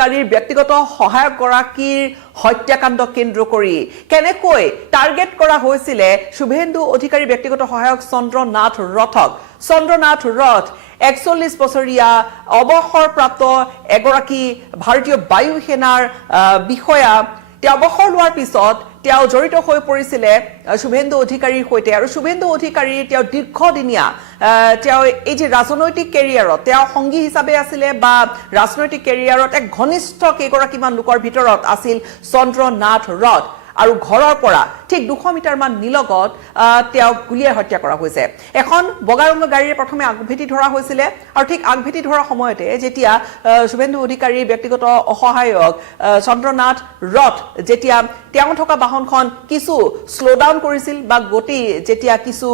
কাৰীৰ ব্যক্তিগত সহায়ক গৰাকীৰ হত্যাকাণ্ড কেন্দ্ৰ কৰি কেনেকৈ টাৰ্গেট কৰা হৈছিল শুভেন্দু অধিকাৰী ব্যক্তিগত সহায়ক চন্দ্ৰনাথ ৰথক চন্দ্ৰনাথ ৰথ 41 বছৰীয়া অৱসৰপ্ৰাপ্ত এগৰাকী ভাৰতীয় বায়ু সেনাৰ বিষয়া তেওঁ অৱসৰ লোৱাৰ পিছত তেওঁ জড়িত হৈ পৰিছিল শুভেন্দু অধিকাৰীৰ সৈতে আৰু শুভেন্দু অধিকাৰীৰ তেওঁ দীৰ্ঘদিনীয়া তেওঁ এই যে ৰাজনৈতিক কেৰিয়াৰত তেওঁ সংগী হিচাপে আছিল বা ৰাজনৈতিক কেৰিয়াৰত এক ঘনিষ্ঠ কেইগৰাকীমান লোকৰ ভিতৰত আছিল চন্দ্ৰনাথ ৰথ আৰু ঘৰৰ পৰা ঠিক 200 মিটাৰ মান নিলগত তেওঁ গুলিয়াই হত্যা কৰা হৈছে এখন বগা ৰঙৰ গাড়ীৰে প্ৰথমে আগভেটি ধৰা হৈছিল আৰু ঠিক আগভেটি ধৰা সময়তে যেতিয়া শুভেন্দু অধিকাৰীৰ ব্যক্তিগত অসহায়ক চন্দ্ৰনাথ ৰথ যেতিয়া তেওঁ থকা বাহনখন কিছু স্লো ডাউন কৰিছিল বা গতি যেতিয়া কিছু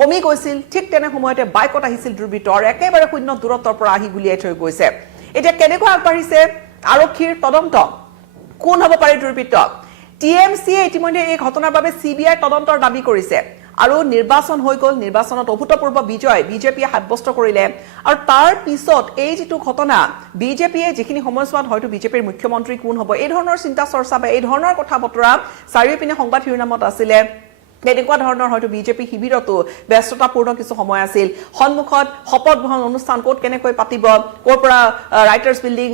কমি গৈছিল ঠিক তেনে সময়তে বাইকত আহিছিল দুৰ্বৃত্তৰ একেবাৰে শূন্য দূৰত্বৰ পৰা আহি গুলিয়াই থৈ গৈছে এতিয়া কেনেকৈ আগবাঢ়িছে আৰক্ষীৰ তদন্ত কোন হ'ব পাৰে দুৰ্বৃত্ত টিএমচিয়ে ইতিমধ্যে এই ঘটনাৰ বাবে সিবিআই তদন্তৰ দাবী কৰিছে আৰু নিৰ্বাচন হৈ গ'ল নিৰ্বাচনত অভূতপূৰ্ব বিজয় বিজেপিয়ে সাব্যস্ত কৰিলে আৰু তাৰ পিছত এই যেটো ঘটনা বিজেপিয়ে যিখিনি সময়ছোৱাত হয়তো বিজেপিৰ মুখ্যমন্ত্ৰী কোন হ'ব এই ধৰণৰ চিন্তা চৰ্চা বা এই ধৰণৰ কথা বতৰা চাৰিওপিনে সংবাদ শিৰোনামত আছিল তেনেকুৱা ধৰণৰ হয়তো বিজেপি শিবিৰতো ব্যস্ততাপূৰ্ণ কিছু সময় আছিল সন্মুখত শপত গ্ৰহণ অনুষ্ঠান কোট কেনেকৈ পাতিব কোৰ পৰা ৰাইটাৰ্ছ বিল্ডিং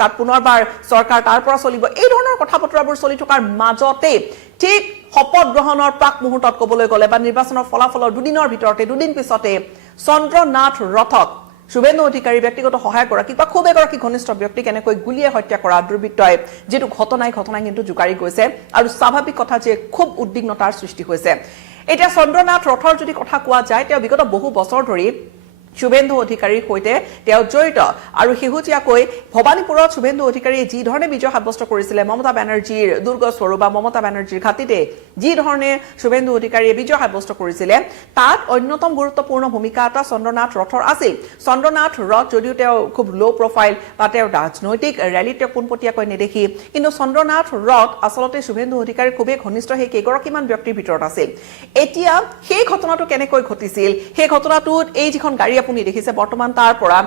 তাত পুনৰবাৰ চৰকাৰ তাৰ পৰা চলিব এই ধৰণৰ কথা বতৰাবোৰ চলি থকাৰ মাজতে ঠিক শপত গ্ৰহণৰ প্ৰাক মুহূৰ্তত ক'বলৈ গ'লে বা নিৰ্বাচনৰ ফলাফলৰ দুদিনৰ ভিতৰতে দুদিন পিছতে চন্দ্ৰনাথ ৰথক শুভেন্দু অধিকাৰী ব্যক্তিগত সহায়ক গৰাকী বা খুব এগৰাকী ঘনিষ্ঠ ব্যক্তি কেনেকৈ গুলিয়াই হত্যা কৰা দুৰ্বৃত্তই যেটো ঘটনা কিন্তু জুকাৰি গৈছে আৰু স্বাভাৱিক কথা যে খুব উদ্বিগ্নতাৰ সৃষ্টি হৈছে এতিয়া চন্দ্ৰনাথ ৰথৰ যদি কথা কোৱা যায় তেওঁ বিগত বহু বছৰ ধৰি শুভেন্দু অধিকাৰীৰ সৈতে তেওঁ জড়িত আৰু শেহতীয়াকৈ ভবানীপুৰত শুভেন্দু অধিকাৰীয়ে যি ধৰণে বিজয় সাব্যস্ত কৰিছিল মমতা বেনাৰ্জীৰ দুৰ্গস্বৰূপ বা মমতা বেনাৰ্জীৰ ঘাটিতে যি ধৰণে শুভেন্দু অধিকাৰীয়ে বিজয় সাব্যস্ত কৰিছিল তাত অন্যতম গুৰুত্বপূৰ্ণ ভূমিকা এটা চন্দ্ৰনাথ ৰথৰ আছিল চন্দ্ৰনাথ ৰথ যদিও তেওঁ খুব লো প্ৰফাইল বা তেওঁ ৰাজনৈতিক ৰেলীত পোনপটীয়াকৈ নেদেখি কিন্তু চন্দ্ৰনাথ ৰথ আচলতে শুভেন্দু অধিকাৰীৰ খুবেই ঘনিষ্ঠ সেই কেইগৰাকীমান ব্যক্তিৰ ভিতৰত আছিল এতিয়া সেই ঘটনাটো কেনেকৈ ঘটিছিল সেই ঘটনাটোত এই যিখন গাড়ী আপুনি দেখিছে বৰ্তমান তাৰ পৰা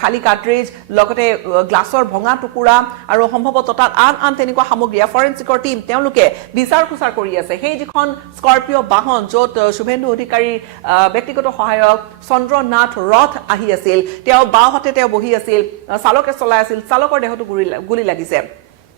খালি কাৰ্ট্ৰিজ লগতে গ্লাছৰ ভঙা টুকুৰা আৰু সম্ভৱতঃ তাত আন তেনেকুৱা সামগ্ৰী ফৰেনচিকৰ টিম তেওঁলোকে বিচাৰ খুচাৰ কৰি আছে সেই যিখন স্কৰপিঅ বাহন য'ত শুভেন্দু অধিকাৰীৰ ব্যক্তিগত সহায়ক চন্দ্ৰনাথ ৰথ আহি আছিল তেওঁ বাওঁহাতে তেওঁ বহি আছিল চালকে চলাই আছিল চালকৰ দেহতো গুলি লাগিছে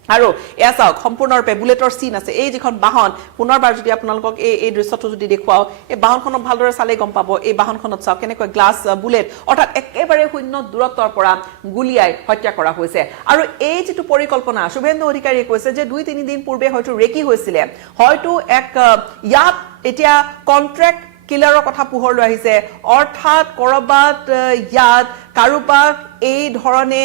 আৰু এয়া চাওক সম্পূৰ্ণৰূপে বুলেটৰ চিন আছে এই যিখন বাহন পুনৰবাৰ যদি আপোনালোকক এই দৃশ্যটো যদি দেখুৱাও এই বাহনখনক ভালদৰে চালে গম পাব এই বাহনখনত চাওক কেনেকৈ গ্লাছ বুলেট অৰ্থাৎ একেবাৰে শূন্য দূৰত্বৰ পৰা গুলিয়াই হত্যা কৰা হৈছে আৰু এই যেটো পৰিকল্পনা শুভেন্দু অধিকাৰীয়ে কৈছে যে 2-3 দিন পূৰ্বে হয়তো ৰেকি হৈছিল হয়তো এক ইয়াত এতিয়া কন্ট্ৰাক্ট কিলাৰৰ কথা পোহৰ লৈ আহিছে অৰ্থাৎ কৰবাত ইয়াত কাৰোবাক এই ধৰণে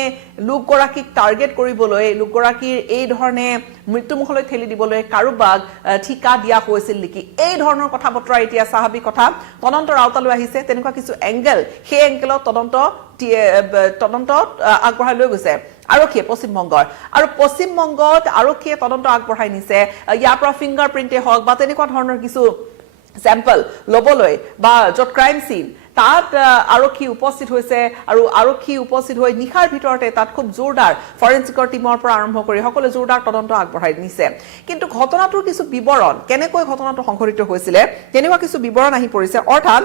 লোকগৰাকীক টাৰ্গেট কৰিবলৈ লোকগৰাকীৰ এই ধৰণে মৃত্যুমুখলৈ ঠেলি দিবলৈ কাৰোবাক ঠিকা দিয়া হৈছিল নেকি এই ধৰণৰ কথা বতৰা এতিয়া স্বাভাৱিক কথা তদন্তৰ আওতালৈ আহিছে তেনেকুৱা কিছু এংগেল সেই এংগেলত তদন্ত আগবঢ়াই লৈ গৈছে আৰক্ষীয়ে পশ্চিমবংগত আৰক্ষীয়ে তদন্ত আগবঢ়াই নিছে ইয়াৰ পৰা ফিংগাৰপ্ৰিণ্টে হওক বা তেনেকুৱা ধৰণৰ কিছু স্যাম্পল লবলৈ বা য'ত ক্ৰাইম সিন তাত আৰক্ষী উপস্থিত হৈছে আৰু আৰক্ষী উপস্থিত হৈ নিখাৰ ভিতৰতে তাত খুব জোৰদাৰ ফৰেনচিকৰ টিমৰ পৰা আৰম্ভ কৰি সকলো জোৰদাৰ তদন্ত আগবঢ়াই নিছে কিন্তু ঘটনাটোৰ কিছু বিৱৰণ কেনেকৈ ঘটনাটো সংঘটিত হৈছিল তেনেকুৱা কিছু বিৱৰণ আহি পৰিছে অৰ্থাৎ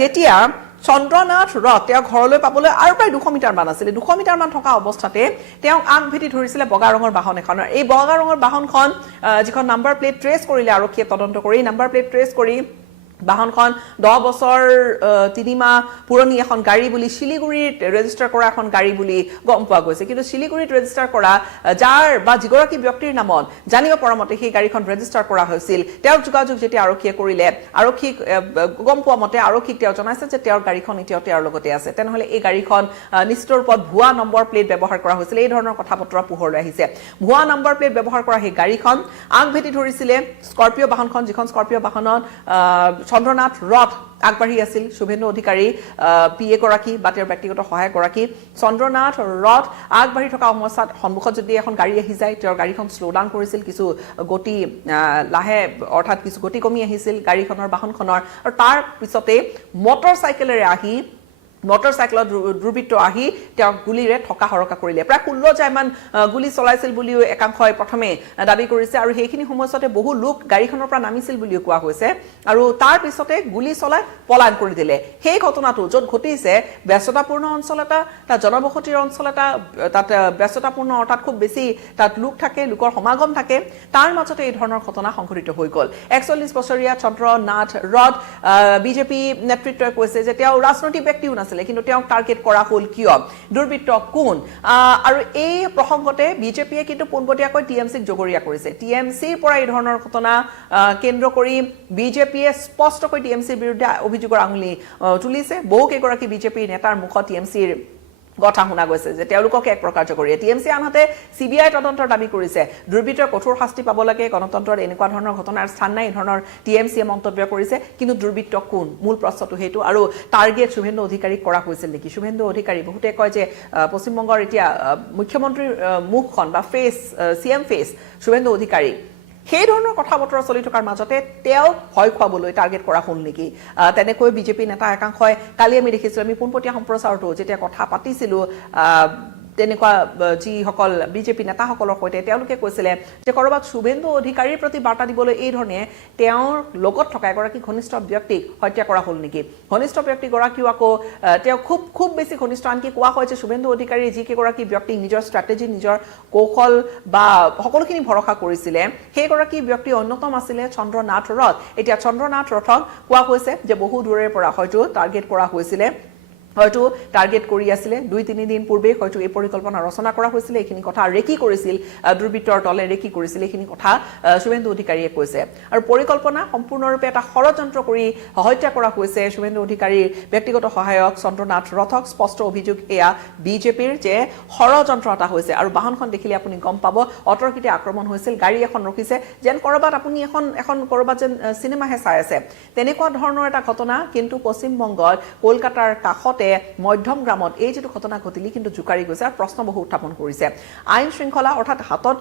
যেতিয়া চন্দ্ৰনাথ ৰথ তেওঁ ঘৰলৈ পাবলৈ আৰু প্ৰায় 200 মিটাৰ মান আছিল 200 মিটাৰ মান থকা অৱস্থাতে তেওঁ আগভেটি ধৰিছিল বগা ৰঙৰ বাহন এখনৰ এই বগা ৰঙৰ বাহনখন যিখন নাম্বাৰ প্লেট ট্ৰেছ কৰিলে আৰক্ষীয়ে তদন্ত কৰি নাম্বাৰ প্লেট ট্ৰেছ কৰি বাহনখন 10 বছৰ 3 মাহ পুৰণি এখন গাড়ী বুলি শিলিগুৰিত ৰেজিষ্টাৰ কৰা এখন গাড়ী বুলি গম পোৱা গৈছে কিন্তু শিলিগুৰিত ৰেজিষ্টাৰ কৰা যাৰ বা যিগৰাকী ব্যক্তিৰ নামত জানিব পৰা মতে সেই গাড়ীখন ৰেজিষ্টাৰ কৰা হৈছিল তেওঁক যোগাযোগ যেতিয়া আৰক্ষীয়ে কৰিলে আৰক্ষীক গম পোৱা মতে আৰক্ষীক তেওঁ জনাইছে যে তেওঁৰ গাড়ীখন এতিয়াও তেওঁৰ লগতে আছে তেনেহলে এই গাড়ীখন নিশ্চিত ৰূপত ভুৱা নম্বৰ প্লেট ব্যৱহাৰ কৰা হৈছিল এই ধৰণৰ কথা বতৰা পোহৰলৈ আহিছে ভুৱা নম্বৰ প্লেট ব্যৱহাৰ কৰা সেই গাড়ীখন আগভেটি ধৰিছিল স্কৰপিঅ বাহনখন যিখন স্কৰপিঅ বাহনত চন্দ্ৰনাথ ৰথ আগবাঢ়ি আছিল শুভেন্দু অধিকাৰী পিএ গৰাকী বা তেওঁৰ ব্যক্তিগত সহায়ক গৰাকী চন্দ্ৰনাথ ৰথ আগবাঢ়ি থকা অৱস্থাত সন্মুখত যদি এখন গাড়ী আহি যায় তেওঁৰ গাড়ীখন স্লো ডাউন কৰিছিল কিছু গতি লাহে অৰ্থাৎ কিছু গতি কমি আহিছিল গাড়ীখনৰ বাহনখনৰ আৰু তাৰ পিছতে মটৰ চাইকেলেৰে আহি মটৰচাইকেলত দুৰ্বৃত্ত আহি তেওঁক গুলীৰে ঠকা হৰকা কৰিলে প্ৰায় 16 জামান গুলী চলাইছিল বুলিও একাংশই প্ৰথমে দাবী কৰিছে আৰু সেইখিনি সময়তে বহু লোক গাড়ীখনৰ পৰা নামিছিল বুলিও কোৱা হৈছে আৰু তাৰ পিছতে গুলী চলাই পলায়ন কৰি দিলে সেই ঘটনাটো য'ত ঘটিছে ব্যস্ততাপূৰ্ণ অঞ্চল এটা তা জনবসতিৰ অঞ্চল এটা তাত ব্যস্ততাপূৰ্ণ অৰ্থাৎ খুব বেছি তাত লোক থাকে লোকৰ সমাগম থাকে তাৰ মাজতে এই ধৰণৰ ঘটনা সংঘটিত হৈ গ'ল 41 বছৰীয়া চন্দ্ৰনাথ ৰথ বিজেপি নেতৃত্বই কৈছে যে তেওঁ ৰাজনৈতিক ব্যক্তিও কিন্তু তেওঁক টাৰ্গেট কৰা হল কিয় দুৰ্বৃত্ত কোন আৰু এই প্ৰসংগতে বিজেপিয়ে কিন্তু পোনপটীয়াকৈ টিএমসিক জগৰীয়া কৰিছে টিএমসিৰ পৰা এই ধৰণৰ ঘটনা কেন্দ্ৰ কৰি বিজেপিয়ে স্পষ্টকৈ টিএমসিৰ বিৰুদ্ধে অভিযোগৰ আঙুলি তুলিছে বহু কেইগৰাকী বিজেপি নেতাৰ মুখত টিএমসিৰ কথা শুনা গৈছে যে তেওঁলোকক এক প্ৰকাৰ জগৰীয়া টিএমসি আনহাতে সিবিআই তদন্তৰ দাবী কৰিছে দুৰ্বৃত্তৰ কঠোৰ শাস্তি পাব লাগে গণতন্ত্ৰত এনেকুৱা ধৰণৰ ঘটনাৰ স্থান নাই এই ধৰণৰ টিএমসিয়ে মন্তব্য কৰিছে কিন্তু দুৰ্বৃত্ত কোন মূল প্ৰশ্নটো হেতু আৰু টাৰ্গেট শুভেন্দু অধিকাৰীক কৰা হৈছিল নেকি শুভেন্দু অধিকাৰী বহুতে কয় যে পশ্চিমবংগৰ এতিয়া মুখ্যমন্ত্ৰীৰ মুখখন বা ফেচ সিএম ফেচ শুভেন্দু অধিকাৰী সেই ধৰণৰ কথা বতৰা চলি থকাৰ মাজতে তেওঁ ভয় খুৱাবলৈ টাৰ্গেট কৰা হ'ল নেকি তেনেকৈ বিজেপি নেতা একাংশই কালি আমি দেখিছিলোঁ আমি পোনপটীয়া সম্প্ৰচাৰটো যেতিয়া কথা পাতিছিলোঁ তেনেকুৱা যিসকল বিজেপি নেতাসকলৰ সৈতে তেওঁলোকে কৈছিলে যে কৰবাত শুভেন্দু অধিকাৰীৰ প্ৰতি বাৰ্তা দিবলৈ এই ধৰণে তেওঁৰ লগত থকা এগৰাকী ঘনিষ্ঠ ব্যক্তিক হত্যা কৰা হ'ল নেকি ঘনিষ্ঠ ব্যক্তিগৰাকীও আকৌ তেওঁ খুব বেছি ঘনিষ্ঠ আনকি কোৱা হয় যে শুভেন্দু অধিকাৰী যিকেইগৰাকী ব্যক্তি নিজৰ ষ্ট্ৰেটেজি নিজৰ কৌশল বা সকলোখিনি ভৰসা কৰিছিলে সেইগৰাকী ব্যক্তি অন্যতম আছিলে চন্দ্ৰনাথ ৰথ এতিয়া চন্দ্ৰনাথ ৰথক কোৱা হৈছে যে বহু দূৰৰে পৰা হয়তো টাৰ্গেট কৰা হৈছিলে হয়তো টাৰ্গেট কৰি আছিল 2-3 দিন পূৰ্বে হয়তো এই পৰিকল্পনা ৰচনা কৰা হৈছিল এইখিনি কথা ৰেকি কৰিছিল দুৰ্বৃত্তৰ দলে ৰেকি কৰিছিল এইখিনি কথা শুভেন্দু অধিকাৰীয়ে কৈছে আৰু পৰিকল্পনা সম্পূৰ্ণৰূপে এটা ষড়যন্ত্ৰ কৰি হত্যা কৰা হৈছে শুভেন্দু অধিকাৰীৰ ব্যক্তিগত সহায়ক চন্দ্ৰনাথ ৰথক স্পষ্ট অভিযোগ এয়া বিজেপিৰ যে ষড়যন্ত্ৰ এটা হৈছে আৰু বাহনখন দেখিলে আপুনি গম পাব অতৰ্কিতে আক্ৰমণ হৈছিল গাড়ী এখন ৰখিছে যেন কৰবাত আপুনি এখন কৰবাত যেন সিনেমাহে চাই আছে তেনেকুৱা ধৰণৰ এটা ঘটনা কিন্তু পশ্চিমবংগৰ কলকাতাৰ কাষত মধ্যম গ্ৰামত এই যেটো ঘটনা ঘটিলি কিন্তু জুকাৰি গৈছে আৰু প্ৰশ্ন বহু উত্থাপন কৰিছে আইন শৃংখলা অৰ্থাৎ হাতত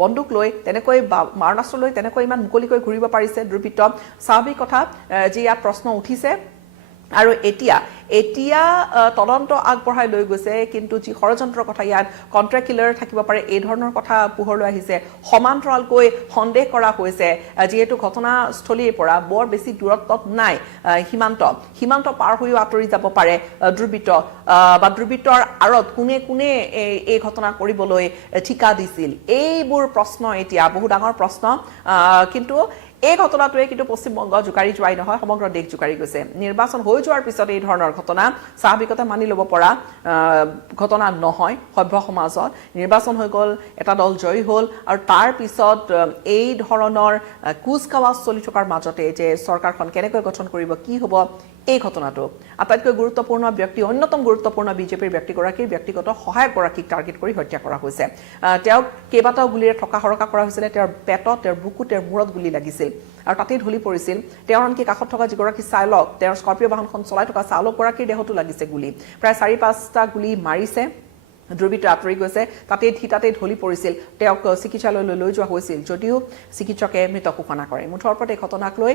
বন্দুক লৈ তেনেকৈ মাৰণাস্ত্ৰ লৈ তেনেকৈ ইমান মুকলিকৈ ঘূৰিব পাৰিছে দুৰ্বৃত্ত স্বাভাৱিক কথা যে ইয়াত প্ৰশ্ন উঠিছে আৰু এতিয়া তদন্ত আগবঢ়াই লৈ গৈছে কিন্তু যি ষড়যন্ত্ৰৰ কথা ইয়াত কন্ট্ৰাক্ট কিলাৰ থাকিব পাৰে এই ধৰণৰ কথা পোহৰলৈ আহিছে সমান্তৰালকৈ সন্দেহ কৰা হৈছে যেহেতু ঘটনাস্থলীৰ পৰা বৰ বেছি দূৰত্বত নাই সীমান্ত পাৰ হৈও আঁতৰি যাব পাৰে দুৰ্বৃত্ত বা দুৰ্বৃত্তৰ আঁৰত কোনে এই ঘটনা কৰিবলৈ ঠিকা দিছিল এইবোৰ প্ৰশ্ন এতিয়া বহু ডাঙৰ প্ৰশ্ন কিন্তু এই ঘটনাটোৱে কিন্তু পশ্চিমবংগ জুকাৰি যোৱাই নহয় সমগ্ৰ দেশ জুকাৰি গৈছে নিৰ্বাচন হৈ যোৱাৰ পিছত এই ধৰণৰ ঘটনা স্বাভাৱিকতে মানি ল'ব পৰা ঘটনা নহয় সভ্য সমাজত নিৰ্বাচন হৈ গ'ল এটা দল জয়ী হ'ল আৰু তাৰ পিছত এই ধৰণৰ কুচকাৱাজ চলি থকাৰ মাজতে যে চৰকাৰখন কেনেকৈ গঠন কৰিব কি হ'ব এই ঘটনাটো আটাইতকৈ গুৰুত্বপূৰ্ণ ব্যক্তি অন্যতম গুৰুত্বপূৰ্ণ বিজেপিৰ ব্যক্তিগৰাকীৰ ব্যক্তিগত সহায়কগৰাকীক টাৰ্গেট কৰি হত্যা কৰা হৈছে তেওঁক কেইবাটাও গুলীৰে ঠকা হৰকা কৰা হৈছিলে তেওঁৰ পেটত তেওঁৰ বুকুত তেওঁৰ মূৰত গুলী লাগিছিল আৰু তাতেই ঢলি পৰিছিল তেওঁৰ আনকি কাষত থকা যিগৰাকী চালক তেওঁৰ স্কৰ্পিঅ বাহনখন চলাই থকা চালকগৰাকীৰ দেহতো লাগিছে গুলী প্ৰায় 4-5টা গুলী মাৰিছে দুৰ্বৃত্ত আঁতৰি গৈছে তাতেই ঢলি পৰিছিল তেওঁক চিকিৎসালয়লৈ লৈ যোৱা হৈছিল যদিও চিকিৎসকে মৃত ঘোষণা কৰে মুঠৰ ওপৰত এই ঘটনাক লৈ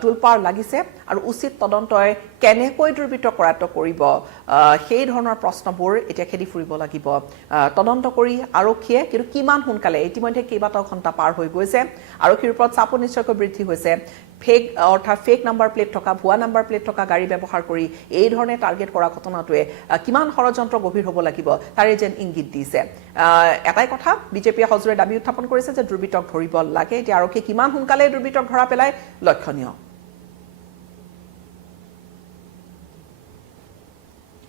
তুলপাৰ লাগিছে আৰু উচিত তদন্তই কেনেকৈ দুৰ্বৃত্ত কৰায়ত্ব কৰিব সেই ধৰণৰ প্ৰশ্নবোৰ এতিয়া খেদি ফুৰিব লাগিব তদন্ত কৰি আৰক্ষীয়ে কিন্তু কিমান সোনকালে ইতিমধ্যে কেইবাটাও ঘণ্টা পাৰ হৈ গৈছে আৰক্ষীৰ ওপৰত চাপো নিশ্চয়কৈ বৃদ্ধি হৈছে ফেক নাম্বাৰ প্লেট থকা ভুৱা নাম্বাৰ প্লেট থকা গাড়ী ব্যৱহাৰ কৰি এই ধৰণে টাৰ্গেট কৰা ঘটনাটোৱে কিমান ষড়যন্ত্ৰ গভীৰ হ'ব লাগিব তাৰে যেন ইংগিত দিছে এটাই কথা বিজেপিয়ে সজোৰে দাবী উত্থাপন কৰিছে যে দুৰ্বৃত্তক ধৰিব লাগে এতিয়া আৰক্ষী কিমান সোনকালে দুৰ্বৃত্তক ধৰা পেলাই লক্ষণীয়